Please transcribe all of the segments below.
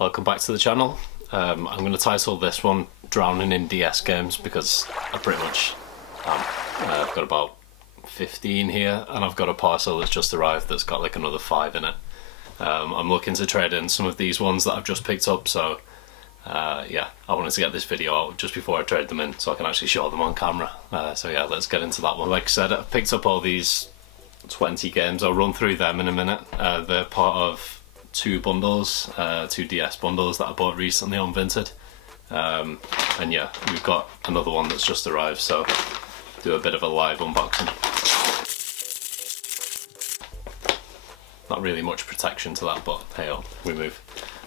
Welcome back to the channel. I'm going to title this one Drowning in DS Games because I pretty much am. I've got about 15 here and I've got a parcel that's just arrived that's got like another 5 in it. I'm looking to trade in some of these ones that I've just picked up, so yeah, I wanted to get this video out just before I trade them in so I can actually show them on camera. So yeah, let's get into that one. Like I said, I've picked up all these 20 games. I'll run through them in a minute. They're part of two bundles, two DS bundles that I bought recently on Vinted. And yeah, we've got another one that's just arrived, so do a bit of a live unboxing. Not really much protection to that, but hey, we move.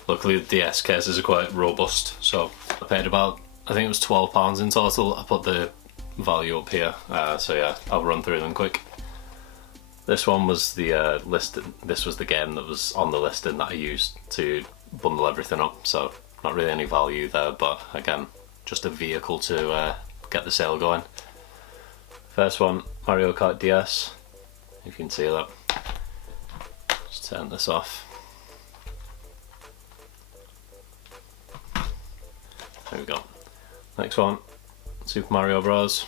Luckily the DS cases are quite robust, so I paid about, I think it was £12 in total. I put the value up here, so yeah, I'll run through them quick. This one was the this was the game that was on the listing that I used to bundle everything up, so not really any value there, but again, just a vehicle to get the sale going. First one, Mario Kart DS, if you can see that. Just turn this off. There we go. Next one, Super Mario Bros.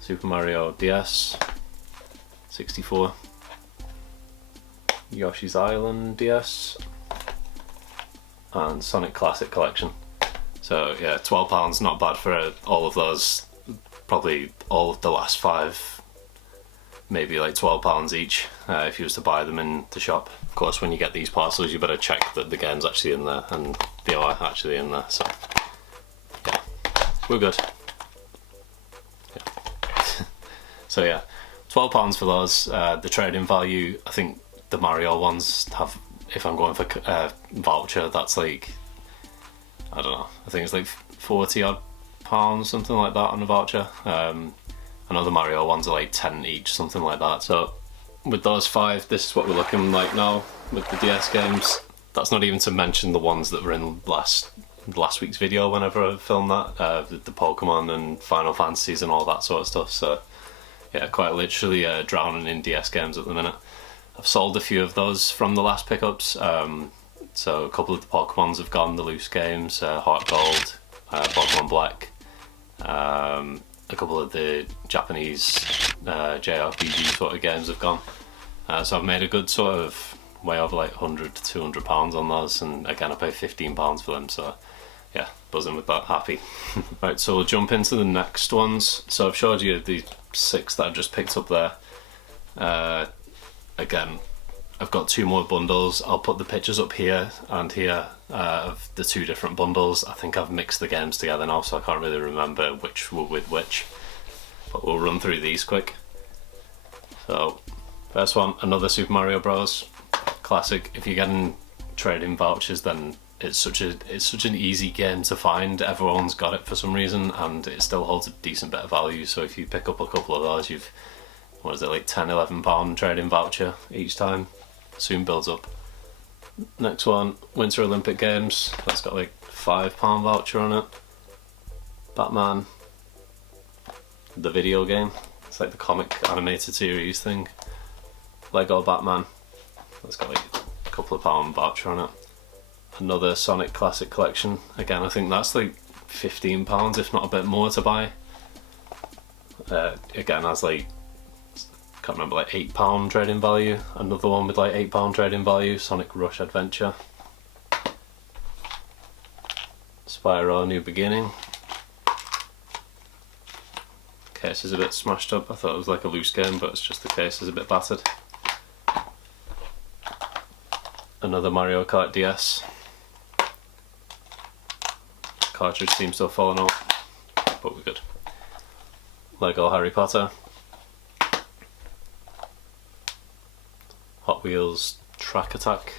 Super Mario DS 64, Yoshi's Island DS, and Sonic Classic Collection. So yeah, £12, not bad for all of those. Probably all of the last 5, maybe like £12 each if you was to buy them in the shop. Of course, when you get these parcels, you better check that the game's actually in there, and they are actually in there. So yeah, we're good. Yeah. So yeah, £12 for those. The trading value, I think the Mario ones have, if I'm going for voucher, that's like, I don't know, I think it's like 40 odd pounds, something like that on a voucher. I know the Mario ones are like 10 each, something like that. So with those 5, this is what we're looking like now with the DS games. That's not even to mention the ones that were in last week's video whenever I filmed that, the Pokemon and Final Fantasies and all that sort of stuff. So yeah, quite literally drowning in DS games at the minute. I've sold a few of those from the last pickups. So a couple of the Pokemons have gone, the loose games, Heart Gold, Pokemon Black, a couple of the Japanese JRPG sort of games have gone. So I've made a good sort of way over like £100 to £200 on those, and again I paid £15 for them, so yeah, buzzing with that, happy. Right, so we'll jump into the next ones. So I've showed you the 6 that I've just picked up there. Again, I've got 2 more bundles. I'll put the pictures up here and here of the 2 different bundles. I think I've mixed the games together now, so I can't really remember which were with which, but we'll run through these quick. So first one, another Super Mario Bros. Classic. If you're getting trading vouchers, then it's such an easy game to find. Everyone's got it for some reason, and it still holds a decent bit of value. So if you pick up a couple of those, you've, what is it, like £10–11 trading voucher each time. Soon builds up. Next one, Winter Olympic Games. That's got like £5 voucher on it. Batman, the video game. It's like the comic animated series thing. Lego Batman. That's got like a couple of pound voucher on it. Another Sonic Classic Collection. Again, I think that's like £15, if not a bit more, to buy. Again, has like, can't remember, like £8 trading value. Another one with like £8 trading value, Sonic Rush Adventure. Spyro New Beginning. Case is a bit smashed up. I thought it was like a loose game, but it's just the case is a bit battered. Another Mario Kart DS. Cartridge seems to have fallen out, but we're good. Lego Harry Potter. Hot Wheels Track Attack.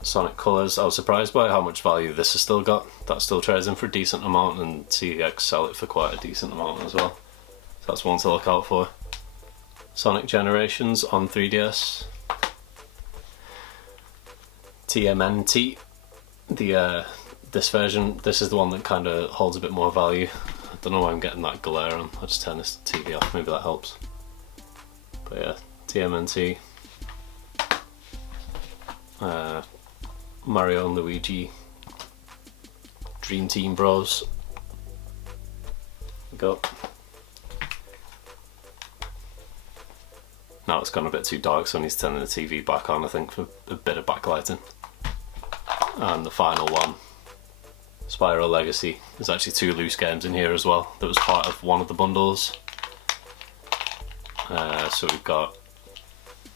Sonic Colors. I was surprised by how much value this has still got. That still trades in for a decent amount, and CEX sell it for quite a decent amount as well. So that's one to look out for. Sonic Generations on 3DS. TMNT. This version, this is the one that kind of holds a bit more value. I don't know why I'm getting that glare on. I'll just turn this TV off, maybe that helps. But yeah, TMNT. Mario and Luigi Dream Team Bros. Go. Now it's gone a bit too dark, so I need to turn the TV back on, I think, for a bit of backlighting. And the final one, Spyro Legacy. There's actually 2 loose games in here as well. That was part of one of the bundles. So we've got,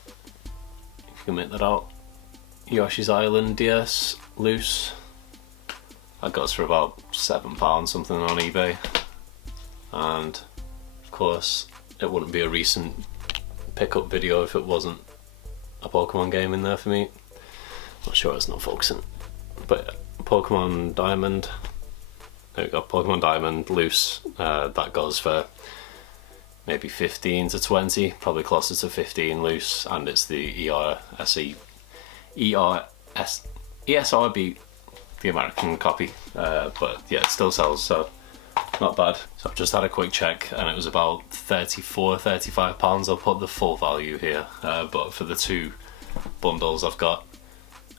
if you can make that out, Yoshi's Island DS loose. That got us for about £7 something on eBay. And of course, it wouldn't be a recent pickup video if it wasn't a Pokemon game in there for me. Not sure it's not focusing, but Pokemon Diamond. There we go, Pokemon Diamond loose. That goes for maybe 15 to 20, probably closer to 15 loose, and it's the ESRB, the American copy. But yeah, it still sells, so not bad. So I've just had a quick check and it was about £35. I'll put the full value here, but for the 2 bundles I've got,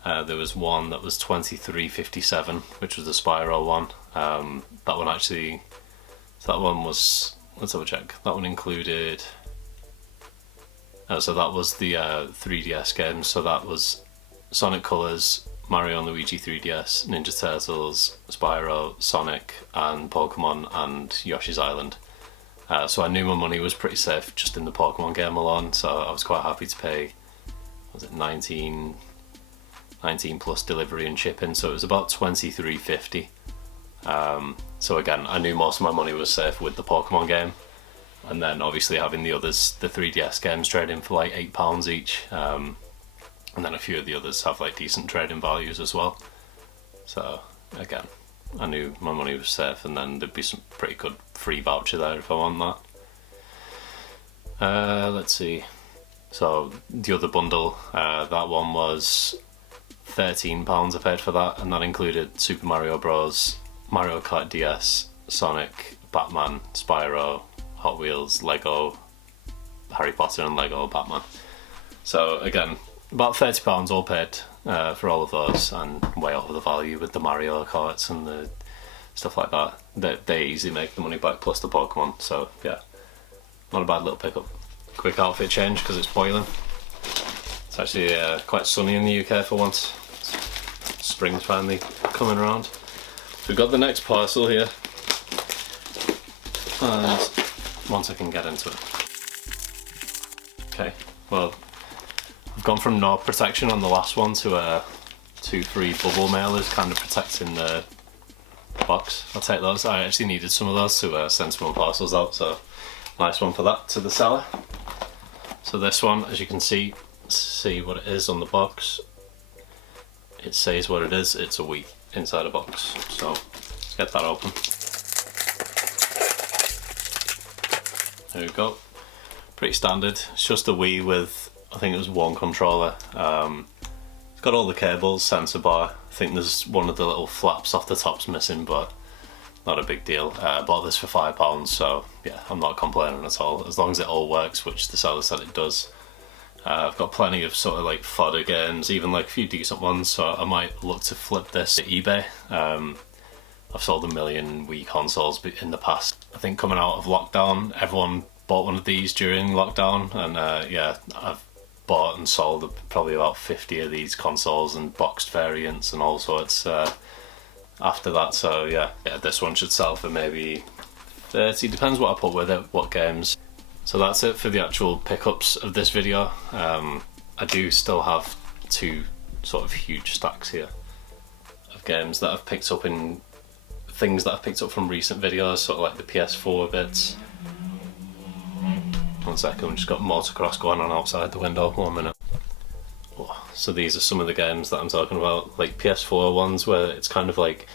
there was one that was £23.57, which was the Spyro one. That one actually, so that one was, let's have a check, that one included, so that was the 3DS games, so that was Sonic Colors, Mario and Luigi 3DS, Ninja Turtles, Spyro, Sonic, and Pokemon, and Yoshi's Island. So I knew my money was pretty safe just in the Pokemon game alone, so I was quite happy to pay, was it 19 plus delivery and shipping, so it was about £23.50. So again, I knew most of my money was safe with the Pokemon game, and then obviously having the others, the 3DS games, trade in for like £8 each. And then a few of the others have like decent trading values as well. So again, I knew my money was safe, and then there'd be some pretty good free voucher there if I want that. Let's see. So the other bundle, that one was £13 I paid for that, and that included Super Mario Bros, Mario Kart DS, Sonic, Batman, Spyro, Hot Wheels, Lego, Harry Potter and Lego Batman. So again, about £30 all paid for all of those, and way over the value with the Mario Karts and the stuff like that. They easily make the money back, plus the Pokemon, so yeah, not a bad little pickup. Quick outfit change because it's boiling. It's actually quite sunny in the UK for once. Spring's finally coming around. We've got the next parcel here, and once I can get into it. Okay, well, I've gone from no protection on the last one to 2 free bubble mailers, kind of protecting the box. I'll take those. I actually needed some of those to send some more parcels out, so nice one for that to the seller. So this one, as you can see what it is on the box. It says what it is. It's a Wii inside a box. So let's get that open. There we go. Pretty standard. It's just a Wii with, I think it was 1 controller. It's got all the cables, sensor bar. I think there's one of the little flaps off the top's missing, but not a big deal. I bought this for £5, so yeah, I'm not complaining at all. As long as it all works, which the seller said it does. I've got plenty of sort of like fodder games, even like a few decent ones, so I might look to flip this to eBay. I've sold 1 million Wii consoles in the past. I think coming out of lockdown, everyone bought one of these during lockdown, and yeah, I've bought and sold probably about 50 of these consoles and boxed variants and all sorts after that. So yeah, this one should sell for maybe 30, depends what I put with it, what games. So that's it for the actual pickups of this video. I do still have 2 sort of huge stacks here of games that I've picked up in things that I've picked up from recent videos, sort of like the PS4 bits. 1 second, we've just got motocross going on outside the window. 1 minute. So these are some of the games that I'm talking about, like PS4 ones where it's kind of like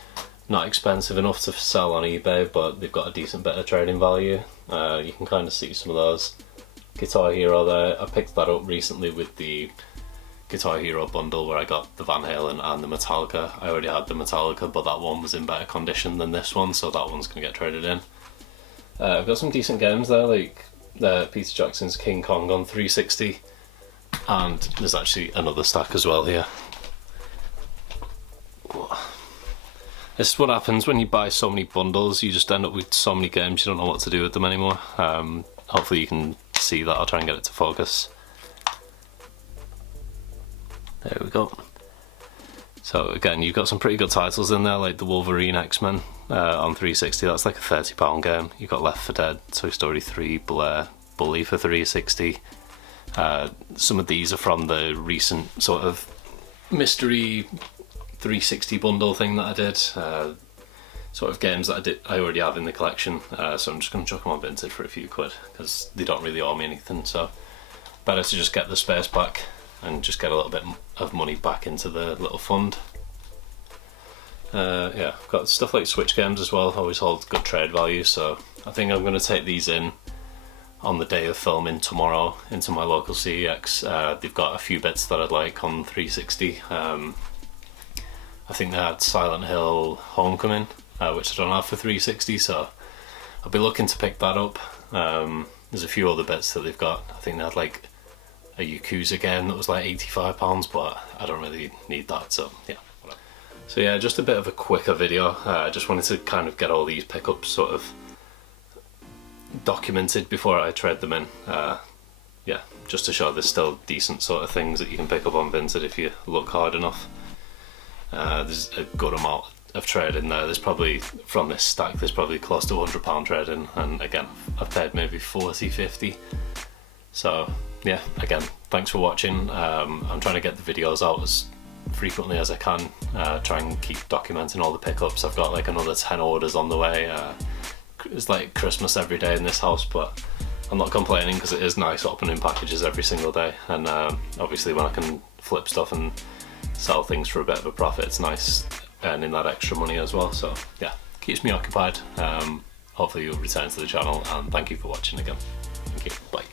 not expensive enough to sell on eBay, but they've got a decent bit of trading value. You can kind of see some of those. Guitar Hero there, I picked that up recently with the Guitar Hero bundle where I got the Van Halen and the Metallica. I already had the Metallica, but that one was in better condition than this one, so that one's going to get traded in. I've got some decent games there, like Peter Jackson's King Kong on 360, and there's actually another stack as well here. This is what happens when you buy so many bundles. You just end up with so many games you don't know what to do with them anymore. Hopefully you can see that. I'll try and get it to focus. There we go. So again, you've got some pretty good titles in there, like the Wolverine X-Men on 360. That's like a £30 game. You've got Left 4 Dead, Toy Story 3, Blair, Bully for 360. Some of these are from the recent sort of mystery 360 bundle thing that I did. Sort of games that I already have in the collection. So I'm just going to chuck them on Vinted for a few quid because they don't really owe me anything. So better to just get the space back and just get a little bit of money back into the little fund. Yeah, I've got stuff like Switch games as well, always hold good trade value, so I think I'm going to take these in on the day of filming tomorrow into my local CEX. They've got a few bits that I'd like on 360. I think they had Silent Hill Homecoming, which I don't have for 360, so I'll be looking to pick that up. There's a few other bits that they've got. I think they had like a Yakuza game that was like £85, but I don't really need that, so yeah. So yeah, just a bit of a quicker video. I just wanted to kind of get all these pickups sort of documented before I trade them in. Yeah, just to show there's still decent sort of things that you can pick up on Vinted if you look hard enough. There's a good amount of trade in there. There's probably, from this stack, there's probably close to £100 trade in, and again, I've paid maybe 40, 50. So yeah, again, thanks for watching. I'm trying to get the videos out as frequently as I can, try and keep documenting all the pickups. I've got like another 10 orders on the way. It's like Christmas every day in this house, but I'm not complaining because it is nice opening packages every single day, and obviously when I can flip stuff and sell things for a bit of a profit, it's nice earning that extra money as well. So yeah, keeps me occupied. Hopefully you'll return to the channel, and thank you for watching again. Thank you, bye.